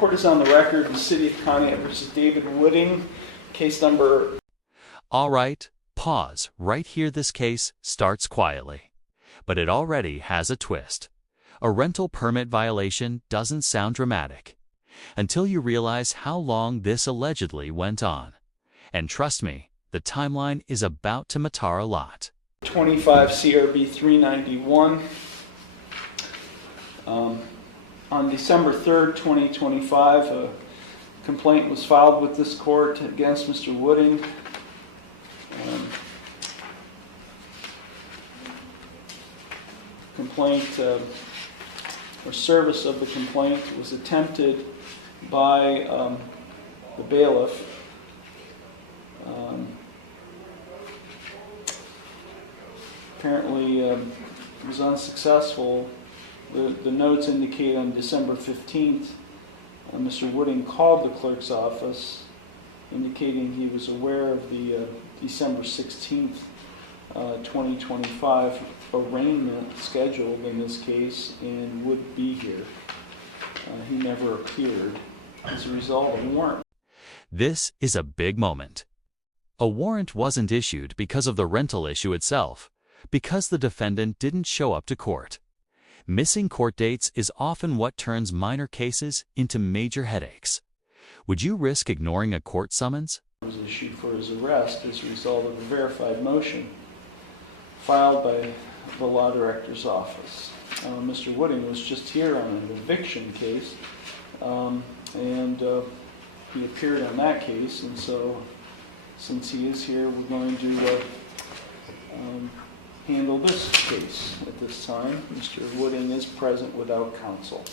Court is on the record in the City of Pontiac versus David Wooding, case number... All right, pause. Right here this case starts quietly, but it already has a twist. A rental permit violation doesn't sound dramatic until you realize how long this allegedly went on. And trust me, the timeline is about to matter a lot. 25 CRB 391. On December 3rd, 2025, a complaint was filed with this court against Mr. Wooding. Complaint or service of the complaint was attempted by the bailiff. Apparently it was unsuccessful. The notes indicate on December 15th, Mr. Wooding called the clerk's office indicating he was aware of the December 16th, 2025 arraignment scheduled in this case and would be here. He never appeared. As a result, a warrant. This is a big moment. A warrant wasn't issued because of the rental issue itself, because the defendant didn't show up to court. Missing court dates is often what turns minor cases into major headaches. Would you risk ignoring a court summons? Was issued for his arrest as a result of a verified motion filed by the law director's office. Mr. Wooding was just here on an eviction case, and he appeared on that case, and so since he is here, we're going to handle this case at this time. Mr. Wooding is present without counsel.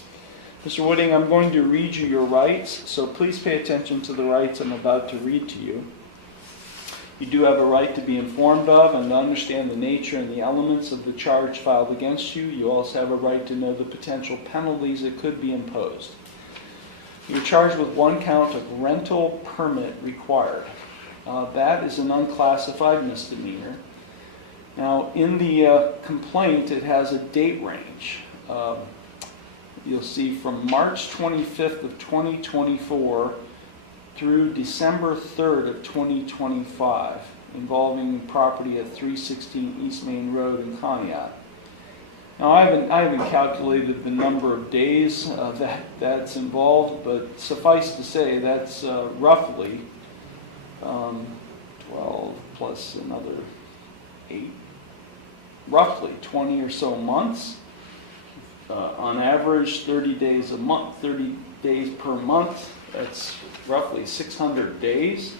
Mr. Wooding, I'm going to read you your rights, so please pay attention to the rights I'm about to read to you. You do have a right to be informed of and to understand the nature and the elements of the charge filed against you. You also have a right to know the potential penalties that could be imposed. You're charged with one count of rental permit required. That is an unclassified misdemeanor. Now, in the complaint, it has a date range. You'll see from March 25th of 2024 through December 3rd of 2025, involving property at 316 East Main Road in Pontiac. Now, I haven't calculated the number of days that's involved, but suffice to say that's roughly 12 plus another 8, roughly 20 or so months. On average, 30 days a month, 30 days per month. That's roughly 600 days.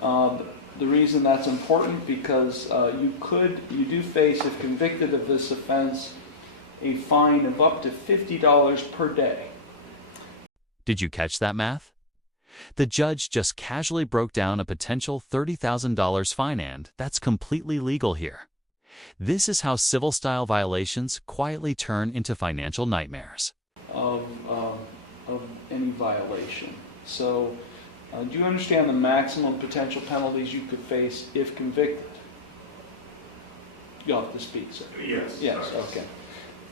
The reason that's important because you do face, if convicted of this offense, a fine of up to $50 per day. Did you catch that math? The judge just casually broke down a potential $30,000 fine, and that's completely legal here. This is how civil-style violations quietly turn into financial nightmares. Of any violation. So, do you understand the maximum potential penalties you could face if convicted? You'll have to speak, sir. Yes. Yes, okay.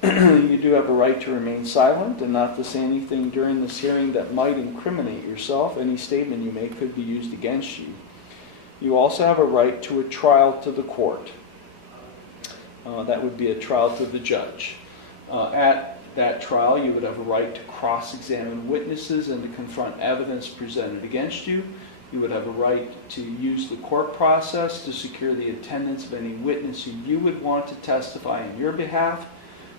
You do have a right to remain silent and not to say anything during this hearing that might incriminate yourself. Any statement you make could be used against you. You also have a right to a trial to the court. That would be a trial to the judge. At that trial, you would have a right to cross-examine witnesses and to confront evidence presented against you. You would have a right to use the court process to secure the attendance of any witness who you would want to testify on your behalf.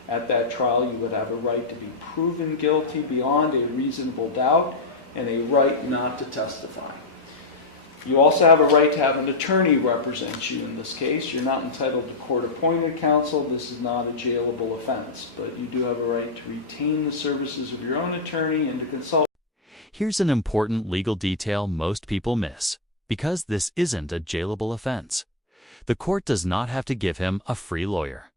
At that trial, you would have a right to be proven guilty beyond a reasonable doubt and a right not to testify. You also have a right to have an attorney represent you in this case. You're not entitled to court-appointed counsel. This is not a jailable offense, but you do have a right to retain the services of your own attorney and to consult. Here's an important legal detail most people miss, because this isn't a jailable offense. The court does not have to give him a free lawyer.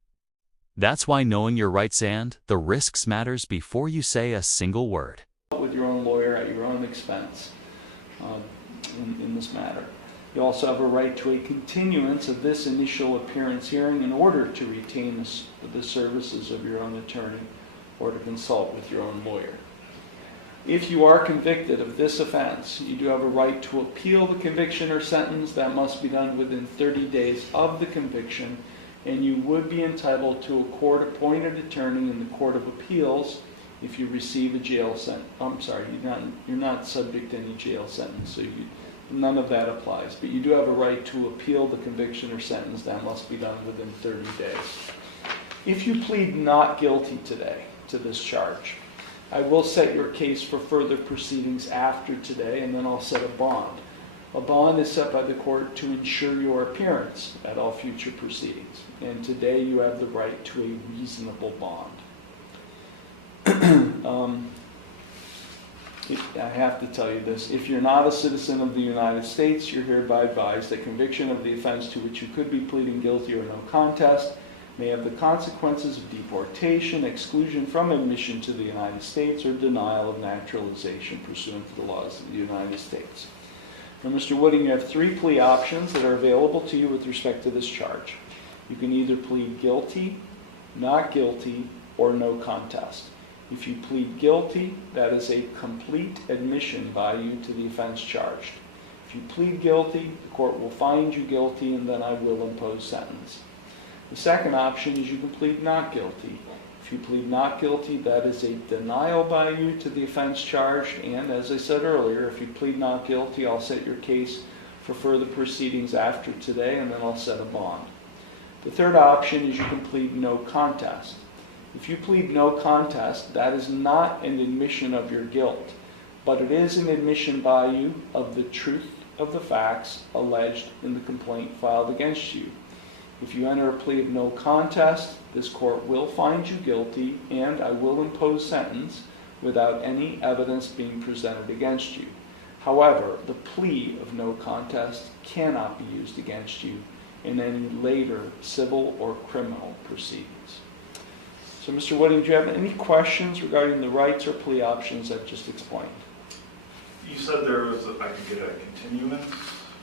That's why knowing your rights and the risks matters before you say a single word. With your own lawyer at your own expense. In this matter. You also have a right to a continuance of this initial appearance hearing in order to retain the services of your own attorney or to consult with your own lawyer. If you are convicted of this offense, you do have a right to appeal the conviction or sentence. That must be done within 30 days of the conviction, and you would be entitled to a court-appointed attorney in the Court of Appeals if you receive a jail sentence. I'm sorry, you're not subject to any jail sentence, so none of that applies. But you do have a right to appeal the conviction or sentence. That must be done within 30 days. If you plead not guilty today to this charge, I will set your case for further proceedings after today, and then I'll set a bond. A bond is set by the court to ensure your appearance at all future proceedings. And today you have the right to a reasonable bond. I have to tell you this. If you're not a citizen of the United States, you're hereby advised that conviction of the offense to which you could be pleading guilty or no contest may have the consequences of deportation, exclusion from admission to the United States, or denial of naturalization pursuant to the laws of the United States. Now, Mr. Wooding, you have 3 plea options that are available to you with respect to this charge. You can either plead guilty, not guilty, or no contest. If you plead guilty, that is a complete admission by you to the offense charged. If you plead guilty, the court will find you guilty, and then I will impose sentence. The second option is you can plead not guilty. If you plead not guilty, that is a denial by you to the offense charged, and as I said earlier, if you plead not guilty, I'll set your case for further proceedings after today, and then I'll set a bond. The third option is you can plead no contest. If you plead no contest, that is not an admission of your guilt, but it is an admission by you of the truth of the facts alleged in the complaint filed against you. If you enter a plea of no contest, this court will find you guilty, and I will impose sentence without any evidence being presented against you. However, the plea of no contest cannot be used against you in any later civil or criminal proceedings. So, Mr. Wooding, do you have any questions regarding the rights or plea options I've just explained? You said I could get a continuance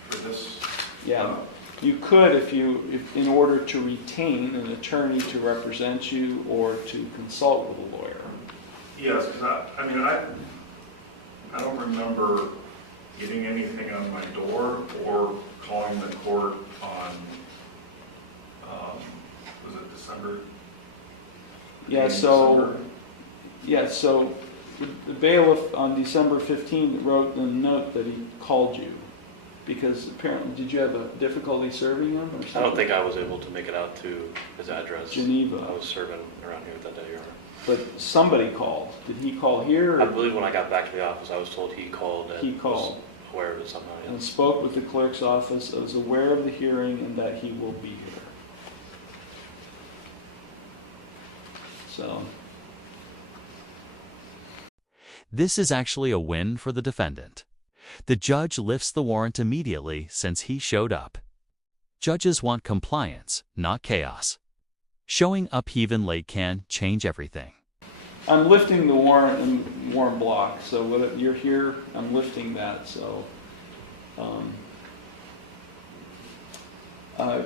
for this? Yeah. You could if in order to retain an attorney to represent you or to consult with a lawyer. Yes, because I don't remember getting anything on my door or calling the court on, was it December? Yeah, so the bailiff on December 15th wrote the note that he called you. Because apparently, did you have a difficulty serving him or something? I don't think I was able to make it out to his address. Geneva. I was serving around here that day, Your Honor. But somebody called. Did he call here? Or? I believe when I got back to the office, I was told he called and was aware of it somehow. Yeah. And spoke with the clerk's office, was aware of the hearing, and that he will be here. So. This is actually a win for the defendant. The judge lifts the warrant immediately since he showed up. Judges want compliance, not chaos. Showing up even late can change everything. I'm lifting the warrant and warrant block, so what you're here, I'm lifting that, so I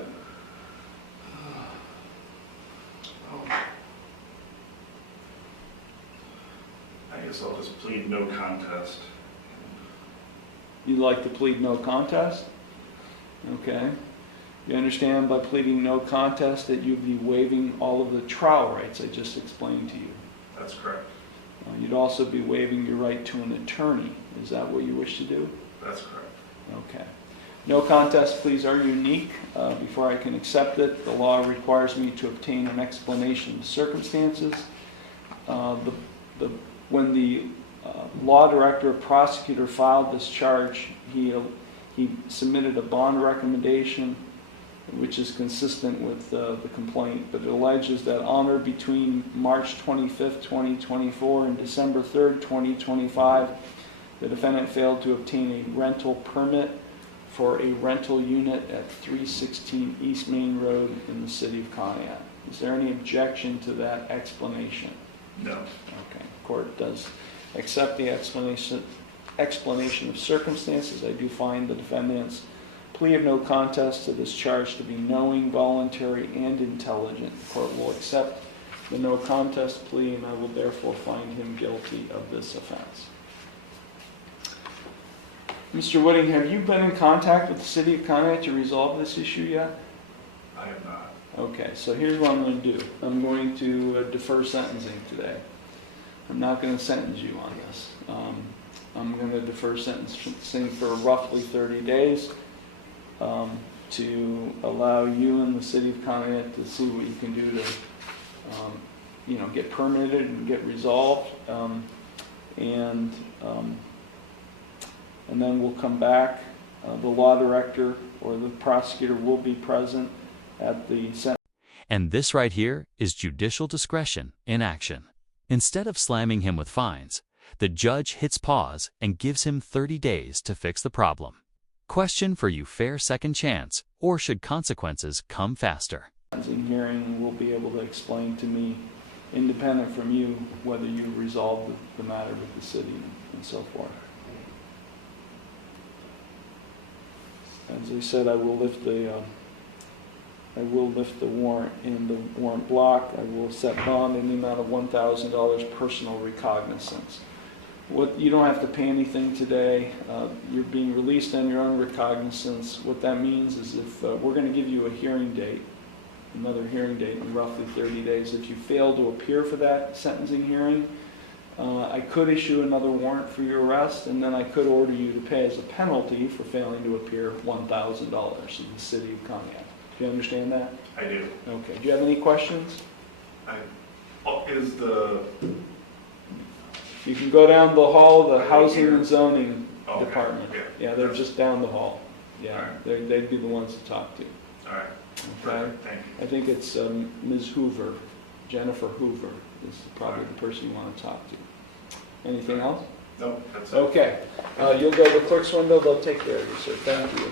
guess I'll just plead no contest. You'd like to plead no contest? Okay. You understand by pleading no contest that you'd be waiving all of the trial rights I just explained to you. That's correct. You'd also be waiving your right to an attorney. Is that what you wish to do? That's correct. Okay. No contest pleas are unique. Before I can accept it, the law requires me to obtain an explanation of the circumstances. When the law director or prosecutor filed this charge, he submitted a bond recommendation, which is consistent with the complaint, but it alleges that on or between March 25th, 2024 and December 3rd, 2025, the defendant failed to obtain a rental permit for a rental unit at 316 East Main Road in the city of Conneaut. Is there any objection to that explanation? No. Okay. Court does accept the explanation of circumstances. I do find the defendant's plea of no contest to this charge to be knowing, voluntary, and intelligent. The court will accept the no contest plea, and I will therefore find him guilty of this offense. Mr. Wooding, have you been in contact with the city of Conneaut to resolve this issue yet? I am not. Okay, so here's what I'm going to do. I'm going to defer sentencing today. I'm not going to sentence you on this. I'm going to defer sentencing for roughly 30 days to allow you and the city of Conneaut to see what you can do to, get permitted and get resolved. And then we'll come back. The law director or the prosecutor will be present at the sentence. And this right here is judicial discretion in action. Instead of slamming him with fines, the judge hits pause and gives him 30 days to fix the problem. Question for you: fair second chance, or should consequences come faster? Sentencing hearing will be able to explain to me, independent from you, whether you resolved the matter with the city and so forth. As I said, I will lift the warrant in the warrant block. I will set bond in the amount of $1,000 personal recognizance. You don't have to pay anything today. You're being released on your own recognizance. What that means is if we're going to give you a hearing date, another hearing date in roughly 30 days. If you fail to appear for that sentencing hearing, I could issue another warrant for your arrest, and then I could order you to pay as a penalty for failing to appear $1,000 in the city of Conneaut. Do you understand that? I do. Okay. Do you have any questions? You can go down the hall, the housing and zoning department. Yeah, they're just down the hall. Yeah, right. They'd be the ones to talk to. All right. Okay. Thank you. I think it's Ms. Hoover, Jennifer Hoover is probably the person you want to talk to. Anything else? No, that's it. Okay. You'll go to the clerk's window. They'll take care of you, sir. Thank you.